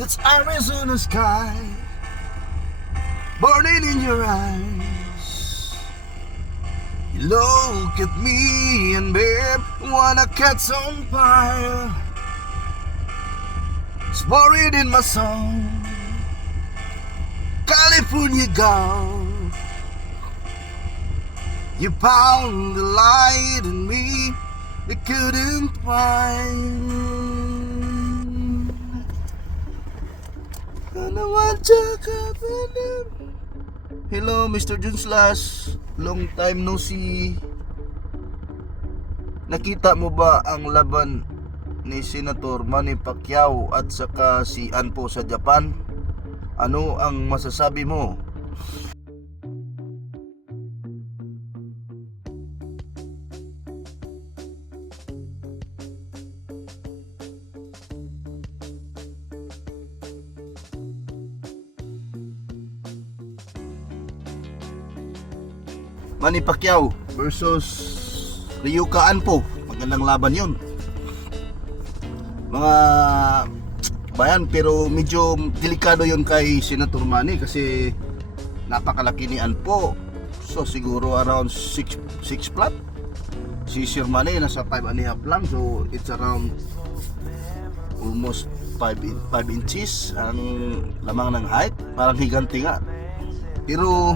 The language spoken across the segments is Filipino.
That's Arizona sky burning in your eyes. You look at me and babe, wanna catch on fire. It's buried in my song, California girl. You found the light in me you couldn't find. Hello, Mr. Junslas. Long time no see. Nakita mo ba ang laban ni Senator Manny Pacquiao at saka si Anpo sa Japan? Ano ang masasabi mo? Manny Pacquiao versus Ryuka Anpo. Magandang laban yun, mga bayan, pero medyo delikado yun kay Senator Manny kasi napakalaki ni Anpo. So siguro around 6 flat. Si Sir Manny nasa 5.5 lang. So it's around almost 5 inches ang lamang ng height. Parang higante nga. Pero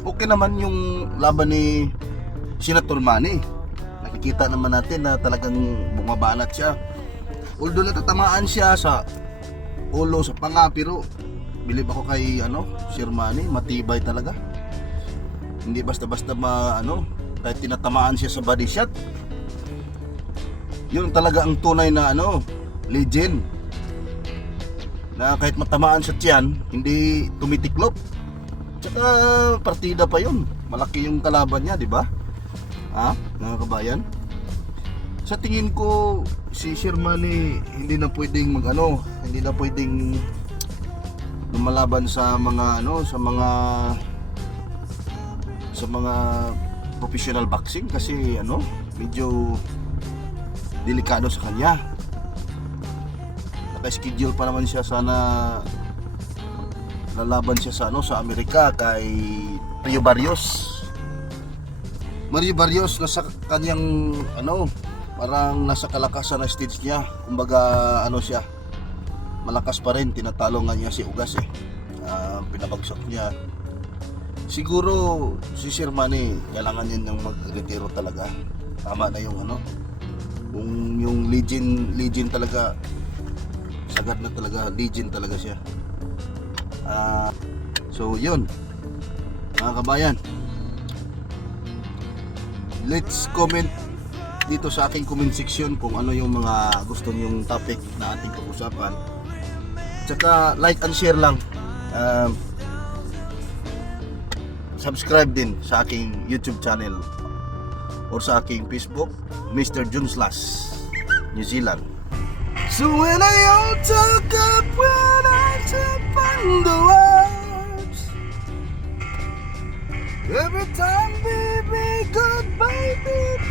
okay naman yung laban ni Senator Manny. Nakikita naman natin na talagang bumabanat siya. Although natatamaan siya sa ulo, sa panga, pero bilib ako kay Sir Manny, matibay talaga. Hindi basta-basta kahit tinatamaan siya sa body shot. Yun talaga ang tunay na legend. Na kahit matamaan sa tiyan, hindi tumitiklop. Tsaka partida pa yun. Malaki yung kalaban niya, di ba? Mga kabayan. Sa tingin ko, si Sir Manny hindi na pwedeng hindi na pwedeng lumalaban sa mga sa mga professional boxing kasi medyo delikado sa kanya. Naka-schedule pa naman siya, sana lalaban siya sa Amerika kay Mario Barrios. Nasa kanyang parang nasa kalakasan na stage niya. Kumbaga siya, malakas pa rin. Tinatalo nga niya si Ugas pinabagsak niya. Siguro si Sir Manny kailangan niya ng mag-retiro talaga. Tama na yung legend talaga, sagad na talaga, legend talaga siya. So yun, mga kabayan, let's comment dito sa aking comment section kung ano yung mga gusto nyong topic na ating pag-usapan. Tsaka like and share lang. Subscribe din sa aking YouTube channel or sa aking Facebook, Mr. Junslas New Zealand. So when I all talk up, when I step on the words, every time baby, goodbye baby,